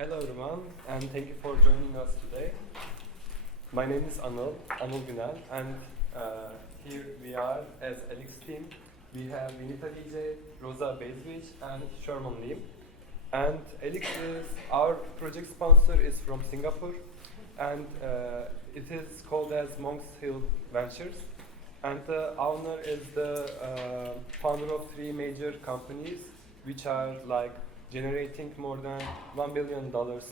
Hello everyone, and thank you for joining us today. My name is Anıl Günel, and here we are as ELYX team. We have Vinita DJ, Rosa Bezvich, and Sherman Lim. And ELYX is, our project sponsor is from Singapore, and it is called as Monks Hill Ventures. And the owner is the founder of 3 major companies, which are like generating more than $1 billion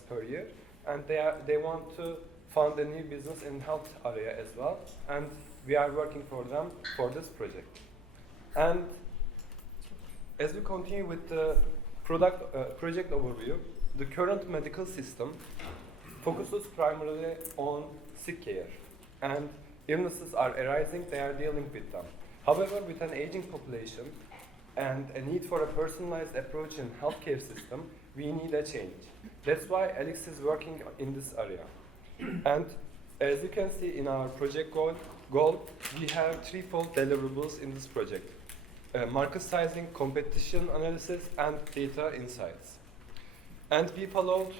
per year, and they want to fund a new business in health area as well, and we are working for them for this project. And as we continue with the project overview, the current medical system focuses primarily on sick care, and illnesses are arising, they are dealing with them. However, with an aging population and a need for a personalized approach in healthcare system, we need a change. That's why ELYX is working in this area. And as you can see in our project goal, we have 3-fold deliverables in this project. Market sizing, competition analysis, and data insights. And we followed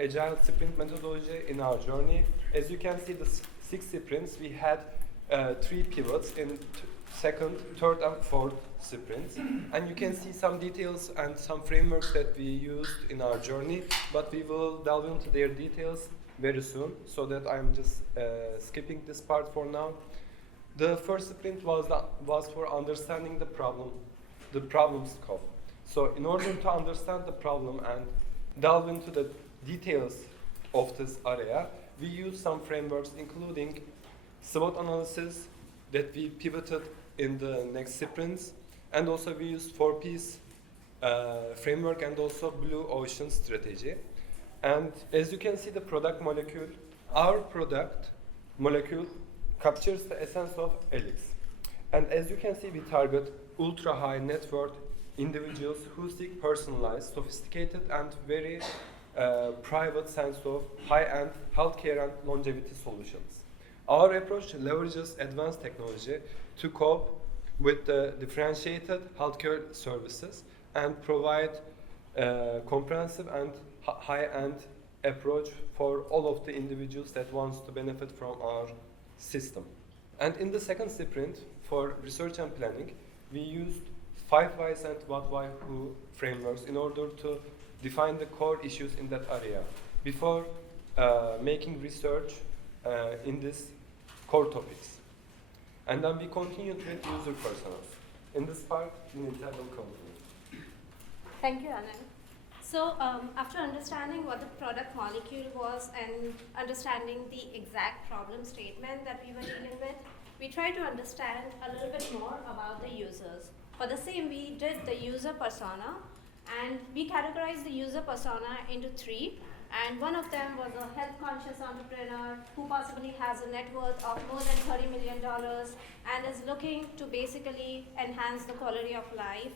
agile sprint methodology in our journey. As you can see, the 6 sprints, we had 3 pivots in second, third, and fourth sprints. And you can see some details and some frameworks that we used in our journey, but we will delve into their details very soon, so that I'm just skipping this part for now. The first sprint was for understanding the problem scope. So in order to understand the problem and delve into the details of this area, we used some frameworks, including SWOT analysis that we pivoted in the next sprints, and also we used 4Ps framework and also blue ocean strategy. And as you can see, the product molecule, our product molecule captures the essence of ELYX. And as you can see, we target ultra high net worth individuals who seek personalized, sophisticated, and very private sense of high-end healthcare and longevity solutions. Our approach leverages advanced technology to cope with the differentiated healthcare services and provide comprehensive and high-end approach for all of the individuals that wants to benefit from our system. And in the second sprint, for research and planning, we used 5 whys and what, why, who frameworks in order to define the core issues in that area before making research in these core topics. And then we continued with user personas. In this part, Vinita will continue. Thank you, Anand. So after understanding what the product molecule was and understanding the exact problem statement that we were dealing with, we tried to understand a little bit more about the users. For the same, we did the user persona, and we categorized the user persona into 3. And one of them was a health-conscious entrepreneur who possibly has a net worth of more than $30 million and is looking to basically enhance the quality of life.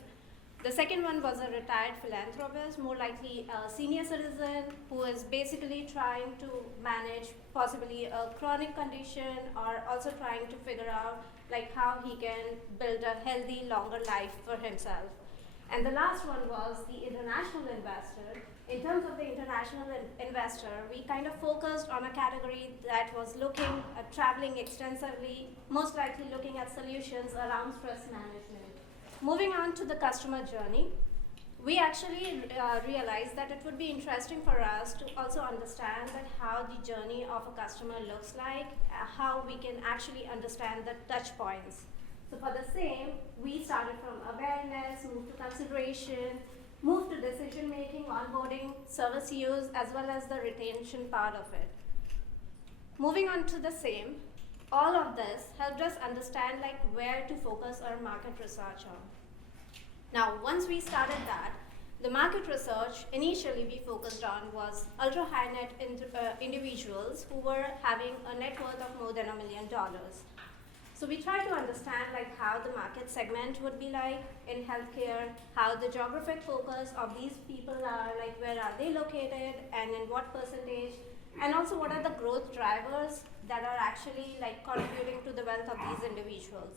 The second one was a retired philanthropist, more likely a senior citizen who is basically trying to manage possibly a chronic condition, or also trying to figure out like how he can build a healthy, longer life for himself. And the last one was the international investor. In terms of the international investor, we kind of focused on a category that was looking at traveling extensively, most likely looking at solutions around stress management. Moving on to the customer journey, we actually realized that it would be interesting for us to also understand that how the journey of a customer looks like, how we can actually understand the touch points. So for the same, we started from awareness, moved to consideration, moved to decision making, onboarding, service use, as well as the retention part of it. Moving on to the same, all of this helped us understand like where to focus our market research on. Now, once we started that, the market research initially we focused on was ultra high net individuals who were having a net worth of more than $1 million. So we try to understand like how the market segment would be like in healthcare, how the geographic focus of these people are, like where are they located and in what percentage, and also what are the growth drivers that are actually like contributing to the wealth of these individuals.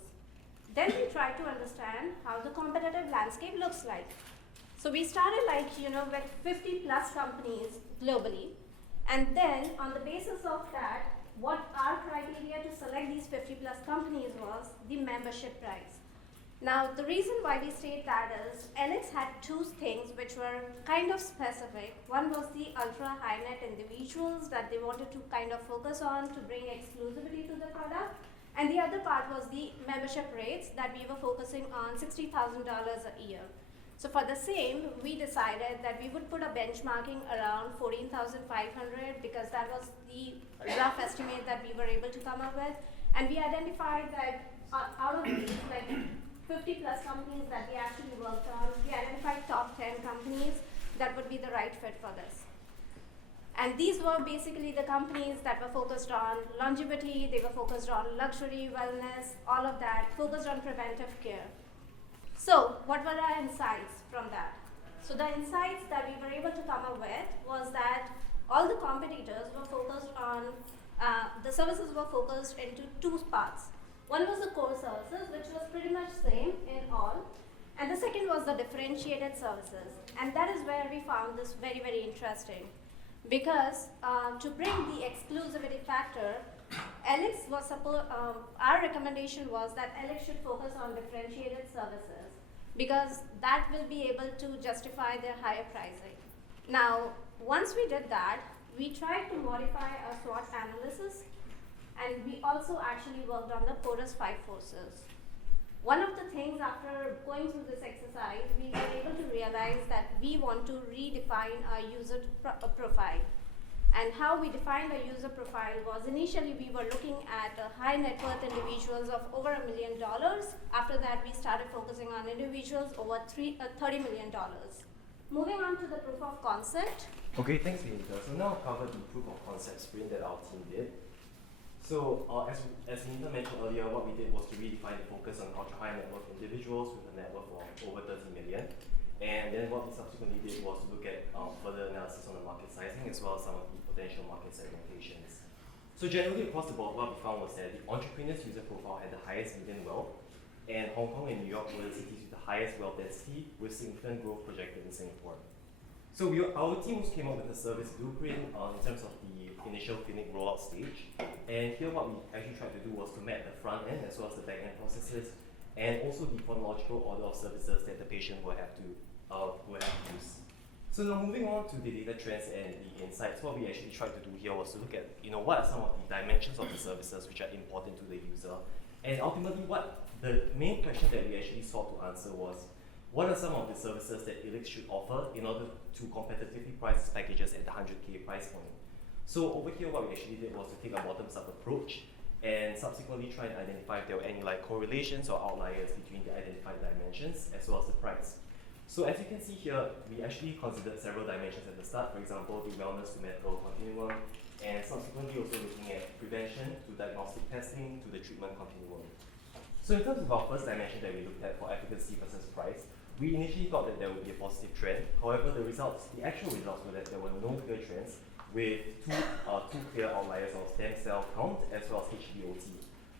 Then we try to understand how the competitive landscape looks like. So we started with 50 plus companies globally. And then on the basis of that, what our criteria to select these 50 plus companies was the membership price. Now, the reason why we state that is ELYX had two things which were kind of specific. One was the ultra high net individuals that they wanted to kind of focus on to bring exclusivity to the product. And the other part was the membership rates that we were focusing on $60,000 a year. So for the same, we decided that we would put a benchmarking around 14,500 because that was the rough estimate that we were able to come up with. And we identified that out of these, 50 plus companies that we actually worked on, we identified top 10 companies that would be the right fit for this. And these were basically the companies that were focused on longevity, they were focused on luxury, wellness, all of that, focused on preventive care. So what were our insights from that? So the insights that we were able to come up with was that all the competitors were focused on, the services were focused into two parts. One was the core services, which was pretty much same in all. And the second was the differentiated services. And that is where we found this very, very interesting. Because to bring the exclusivity factor, ELYX was our recommendation was that ELYX should focus on differentiated services because that will be able to justify their higher pricing. Now, once we did that, we tried to modify our SWOT analysis, and we also actually worked on the porous 5 forces. One of the things after going through this exercise, we were able to realize that we want to redefine our user profile. And how we defined our user profile was initially we were looking at high net worth individuals of over $1 million. After that, we started focusing on individuals over $30 million. Moving on to the proof of concept. Okay, thanks, Vinita. So now I'll cover the proof of concept sprint that our team did. So as Vinita mentioned earlier, what we did was to redefine the focus on ultra high net worth individuals with a net worth of over 30 million. And then what we subsequently did was to look at further analysis on the market sizing as well as some of the potential market segmentations. So generally across the board, what we found was that the entrepreneur's user profile had the highest median wealth, and Hong Kong and New York were the cities with the highest wealth density, with significant growth projected in Singapore. So our team also came up with a service blueprint in terms of the initial clinic rollout stage. And here what we actually tried to do was to map the front end as well as the back end processes, and also the chronological order of services that the patient will have to use. So now moving on to the data trends and the insights, what we actually tried to do here was to look at what are some of the dimensions of the services which are important to the user. And ultimately what the main question that we actually sought to answer was, what are some of the services that ELYX should offer in order to competitively price packages at the 100K price point? So over here what we actually did was to take a bottoms-up approach and subsequently try and identify if there were any correlations or outliers between the identified dimensions as well as the price. So as you can see here, we actually considered several dimensions at the start, for example, the wellness to medical continuum, and subsequently also looking at prevention to diagnostic testing to the treatment continuum. So in terms of our first dimension that we looked at for efficacy versus price, we initially thought that there would be a positive trend. However, the actual results were that there were no clear trends, with two clear outliers of stem cell count as well as HBOT.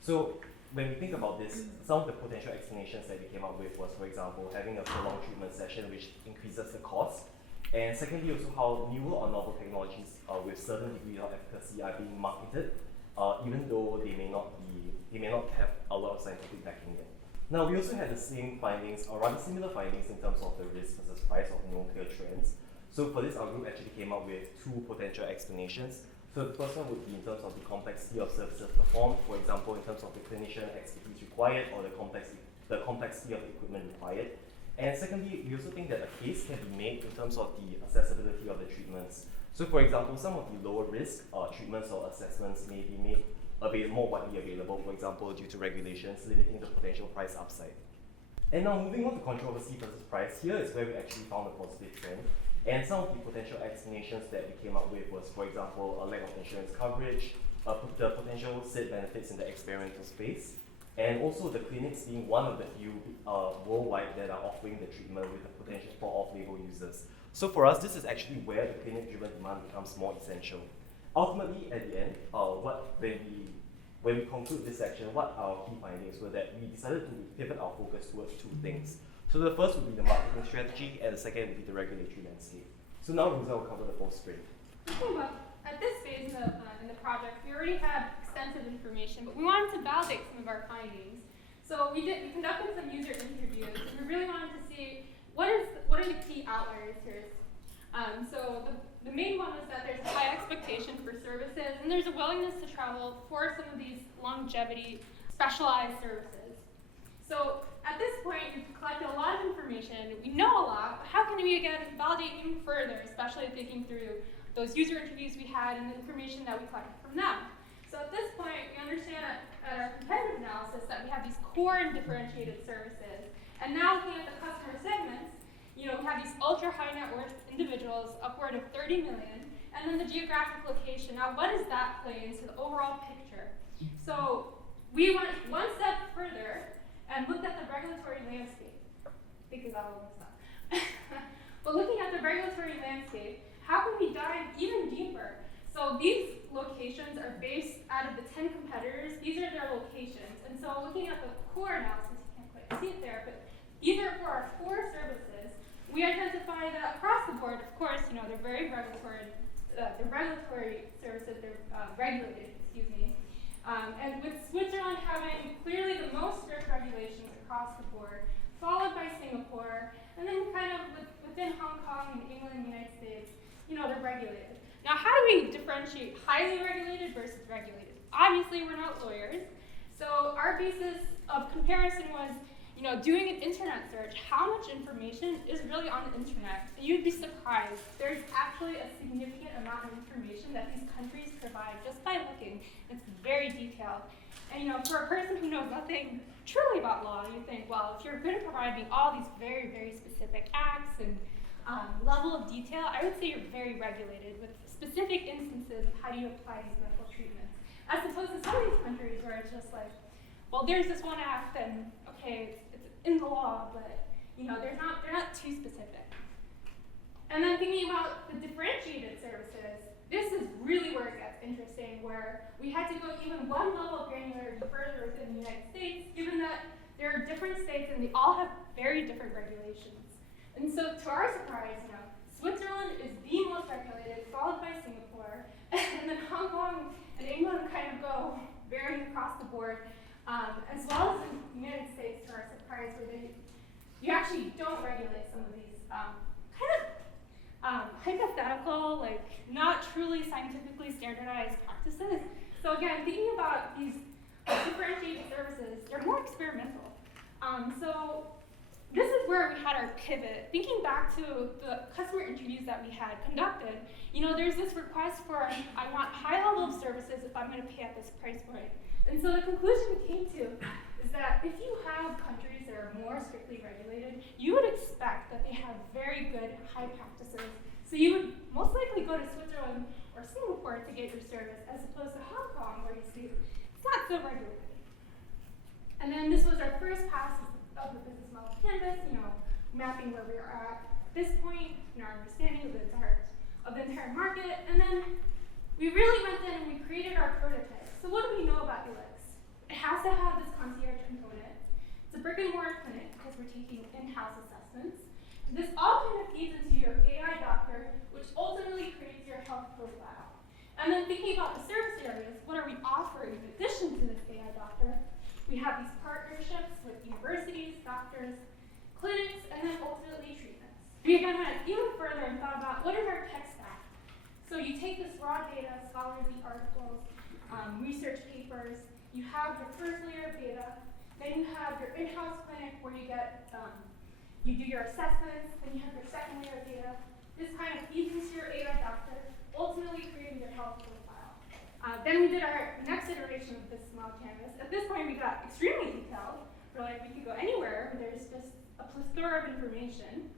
So when we think about this, some of the potential explanations that we came up with was, for example, having a prolonged treatment session which increases the cost, and secondly also how newer or novel technologies with certain degree of efficacy are being marketed, even though they may not have a lot of scientific backing in. Now we also had the same findings, or rather similar findings in terms of the risk versus price of no clear trends. So for this, our group actually came up with two potential explanations. So the first one would be in terms of the complexity of services performed, for example, in terms of the clinician expertise required or the complexity of the equipment required. And secondly, we also think that a case can be made in terms of the accessibility of the treatments. So for example, some of the lower risk treatments or assessments may be made more widely available, for example, due to regulations limiting the potential price upside. And now moving on to controversy versus price, here is where we actually found a positive trend. And some of the potential explanations that we came up with was, for example, a lack of insurance coverage, the potential SID benefits in the experimental space, and also the clinics being one of the few worldwide that are offering the treatment with the potential for off-label users. So for us, this is actually where the clinic-driven demand becomes more essential. Ultimately, at the end, when we conclude this section, what our key findings were that we decided to pivot our focus towards two things. So the first would be the marketing strategy, and the second would be the regulatory landscape. So now Rosa will cover the post sprint. Well, at this phase in the project, we already had extensive information, but we wanted to validate some of our findings. So we conducted some user interviews, and we really wanted to see what are the key outliers here. So the main one was that there's a high expectation for services, and there's a willingness to travel for some of these longevity specialized services. So at this point, we've collected a lot of information. We know a lot, but how can we again validate even further, especially thinking through those user interviews we had and the information that we collected from them. So at this point, we understand at our competitive analysis that we have these core and differentiated services. And now looking at the customer segments, we have these ultra high net worth individuals, upward of 30 million, and then the geographic location. Now, what does that play into the overall picture? So we went one step further and looked at the regulatory landscape. Because I almost stopped. But looking at the regulatory landscape, how can we dive even deeper? So these locations are based out of the 10 competitors. These are their locations. And so looking at the core analysis, you can't quite see it there, but these are for our core services. We identify that across the board, of course, they're very regulatory. The regulatory services, they're regulated, excuse me. And with Switzerland having clearly the most strict regulations across the board, followed by Singapore, and then kind of within Hong Kong and England and the United States, they're regulated. Now, how do we differentiate highly regulated versus regulated? Obviously, we're not lawyers, so our basis of comparison was, doing an internet search. How much information is really on the internet? And you'd be surprised. There's actually a significant amount of information that these countries provide just by looking. It's very detailed. And for a person who knows nothing truly about law, you think, well, if you're going to provide me all these very, very specific acts and level of detail, I would say you're very regulated with specific instances of how do you apply these medical treatments. As opposed to some of these countries where it's just like, well, there's this one act and okay, it's in the law, but they're not too specific. And then thinking about the differentiated services, this is really where it gets interesting, where we had to go even one level of granularity further within the United States, given that there are different states and they all have very different regulations. And so to our surprise, Switzerland is the most regulated, followed by Singapore, and then Hong Kong and England kind of go varying across the board, as well as in the United States, to our surprise, where you actually don't regulate some of these hypothetical, not truly scientifically standardized practices. So again, thinking about these differentiated services, they're more experimental. So this is where we had our pivot. Thinking back to the customer interviews that we had conducted, there's this request for, I want high level of services if I'm going to pay at this price point. And so the conclusion we came to is that if you have countries that are more strictly regulated, you would expect that they have very good high practices. So you would most likely go to Switzerland or Singapore to get your service, as opposed to Hong Kong, where you see it's not so regulated. And then this was our first pass of the business model canvas, mapping where we are at this point in our understanding of the entire market. And then we really went in and we created our prototype. So what do we know about ELYX? It has to have this concierge component. It's a brick and mortar clinic because we're taking in-house assessments. This all kind of feeds into your AI doctor, which ultimately creates your health profile. And then thinking about the service areas, what are we offering in addition to this AI doctor? We have these partnerships with universities, doctors, clinics, and then ultimately treatments. We again went even further and thought about what is our tech stack. So you take this raw data, scholarly articles, research papers, you have your first layer of data, then you have your in-house clinic where you get, you do your assessments, then you have your second layer of data. This kind of feeds into your AI doctor, ultimately creating your health profile. Then we did our next iteration of this small canvas. At this point, we got extremely detailed. We're like, we could go anywhere. There's just a plethora of information.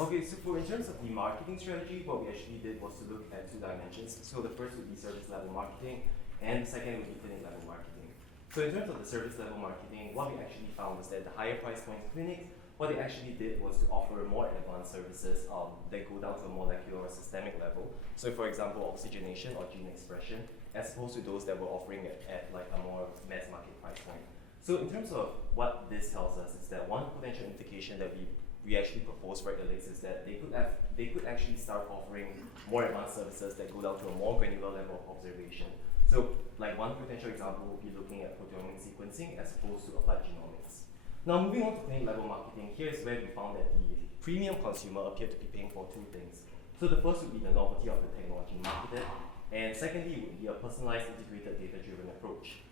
Okay, so in terms of the marketing strategy, what we actually did was to look at two dimensions. So the first would be service level marketing, and the second would be clinic level marketing. So in terms of the service level marketing, what we actually found was that the higher price point clinics, what they actually did was to offer more advanced services that go down to a molecular or systemic level. So for example, oxygenation or gene expression, as opposed to those that were offering it at like a more mass market price point. So in terms of what this tells us is that one potential implication that we actually propose for ELYX is that they could actually start offering more advanced services that go down to a more granular level of observation. So like one potential example would be looking at proteomic sequencing as opposed to applied genomics. Now moving on to clinic level marketing, here is where we found that the premium consumer appeared to be paying for two things. So the first would be the novelty of the technology marketed, and secondly would be a personalized, integrated, data-driven approach.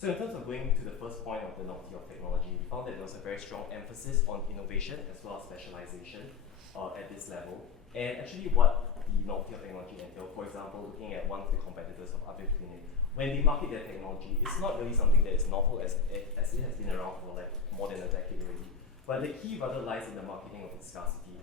So in terms of going to the first point of the novelty of technology, we found that there was a very strong emphasis on innovation as well as specialization at this level. And actually what the novelty of technology entailed, for example, looking at one of the competitors of Aviv Clinic, when they market their technology, it's not really something that is novel as it has been around for like more than a decade already. But the key rather lies in the marketing of its scarcity.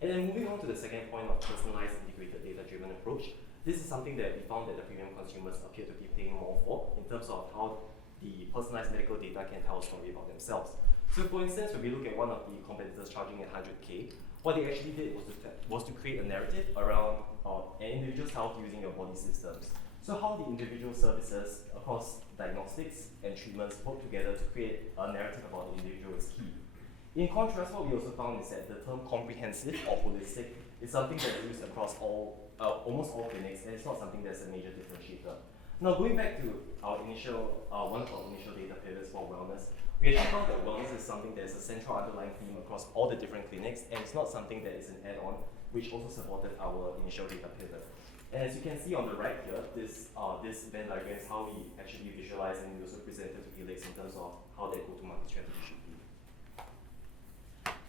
And then moving on to the second point of personalized, integrated, data-driven approach, this is something that we found that the premium consumers appear to be paying more for in terms of how the personalized medical data can tell a story about themselves. So for instance, when we look at one of the competitors charging at 100K, what they actually did was to create a narrative around an individual's health using your body systems. So how the individual services across diagnostics and treatments work together to create a narrative about the individual is key. In contrast, what we also found is that the term comprehensive or holistic is something that's used across almost all clinics, and it's not something that's a major differentiator. Now, going back to our initial, one of our initial data pivots for wellness, we actually found that wellness is something that is a central underlying theme across all the different clinics, and it's not something that is an add-on, which also supported our initial data pivot. And as you can see on the right here, this Venn diagram is how we actually visualize and we also presented to ELYX in terms of how their go-to-market strategy should be.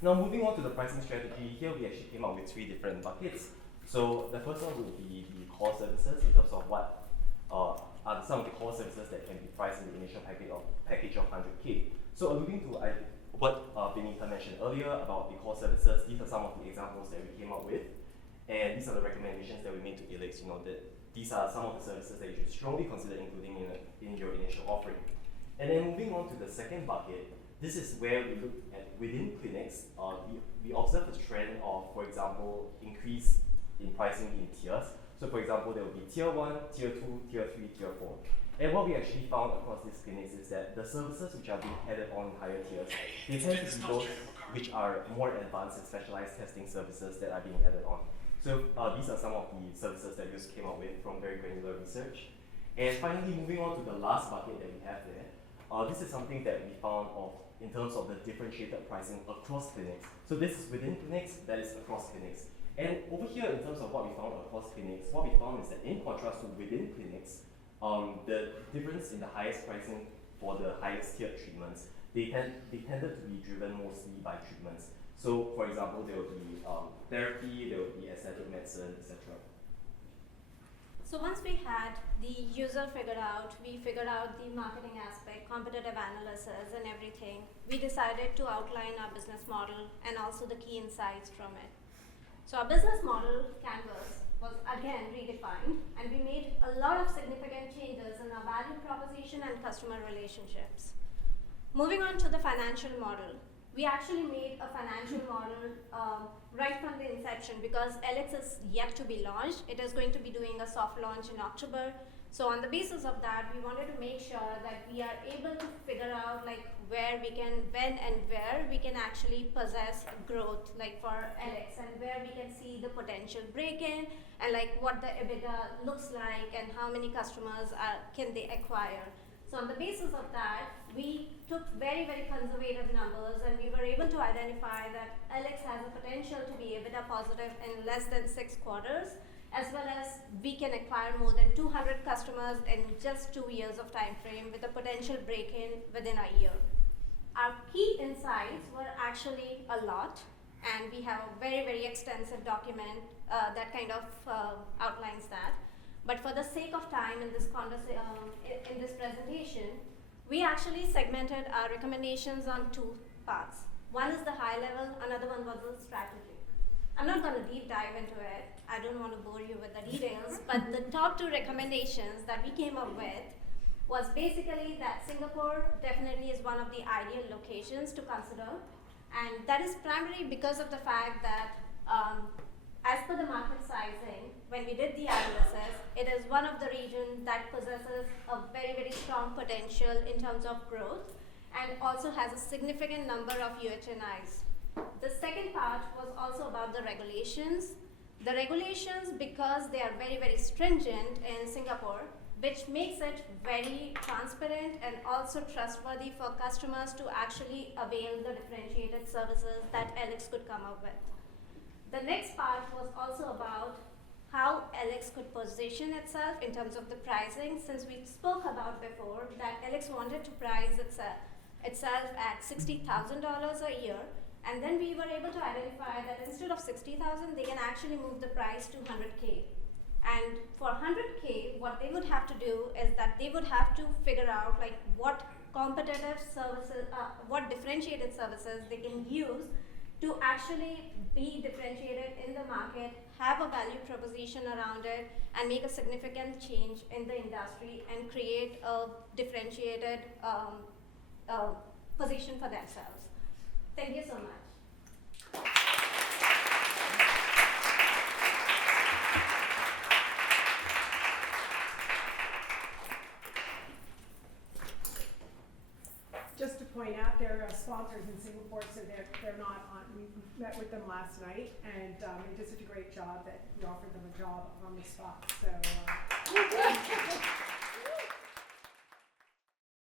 Now, moving on to the pricing strategy, here we actually came up with three different buckets. So the first one would be the core services in terms of what are some of the core services that can be priced in the initial package of 100K. So alluding to what Benita mentioned earlier about the core services, these are some of the examples that we came up with. And these are the recommendations that we made to ELYX, that these are some of the services that you should strongly consider including in your initial offering. And then moving on to the second bucket, this is where we look at within clinics, we observe a trend of, for example, increase in pricing in tiers. So for example, there will be tier 1, tier 2, tier 3, tier 4. And what we actually found across these clinics is that the services which are being added on in higher tiers, they tend to be those which are more advanced and specialized testing services that are being added on. So these are some of the services that we just came up with from very granular research. And finally, moving on to the last bucket that we have there, this is something that we found in terms of the differentiated pricing across clinics. So this is within clinics, that is across clinics. And over here, in terms of what we found across clinics, what we found is that in contrast to within clinics, the difference in the highest pricing for the highest tiered treatments, they tended to be driven mostly by treatments. So, for example, there will be therapy, there will be aesthetic medicine, etc. So once we had the user figured out, we figured out the marketing aspect, competitive analysis and everything, we decided to outline our business model and also the key insights from it. So our business model canvas was again redefined, and we made a lot of significant changes in our value proposition and customer relationships. Moving on to the financial model, we actually made a financial model right from the inception because ELYX is yet to be launched. It is going to be doing a soft launch in October. So on the basis of that, we wanted to make sure that we are able to figure out like when and where we can actually possess growth like for ELYX, and where we can see the potential break-in and like what the EBITDA looks like and how many customers can they acquire. So on the basis of that, we took very, very conservative numbers, and we were able to identify that ELYX has a potential to be EBITDA positive in less than 6 quarters, as well as we can acquire more than 200 customers in just 2 years of time frame with a potential break-in within a year. Our key insights were actually a lot, and we have a very, very extensive document that kind of outlines that. But for the sake of time in this presentation, we actually segmented our recommendations on 2 parts. One is the high level, another one was the strategic. I'm not going to deep dive into it. I don't want to bore you with the details, but the top 2 recommendations that we came up with was basically that Singapore definitely is one of the ideal locations to consider, and that is primarily because of the fact that as per the market sizing, when we did the analysis, it is one of the regions that possesses a very, very strong potential in terms of growth and also has a significant number of UHNIs. The second part was also about the regulations. The regulations, because they are very, very stringent in Singapore, which makes it very transparent and also trustworthy for customers to actually avail the differentiated services that ELYX could come up with. The next part was also about how ELYX could position itself in terms of the pricing, since we spoke about before that ELYX wanted to price itself at $60,000 a year, and then we were able to identify that instead of $60,000, they can actually move the price to $100K. And for $100K, what they would have to do is that they would have to figure out like what competitive services, what differentiated services they can use to actually be differentiated in the market, have a value proposition around it, and make a significant change in the industry and create a differentiated position for themselves. Thank you so much. Just to point out, they're sponsors in Singapore, so they're not on. We met with them last night, and they did such a great job that we offered them a job on the spot. So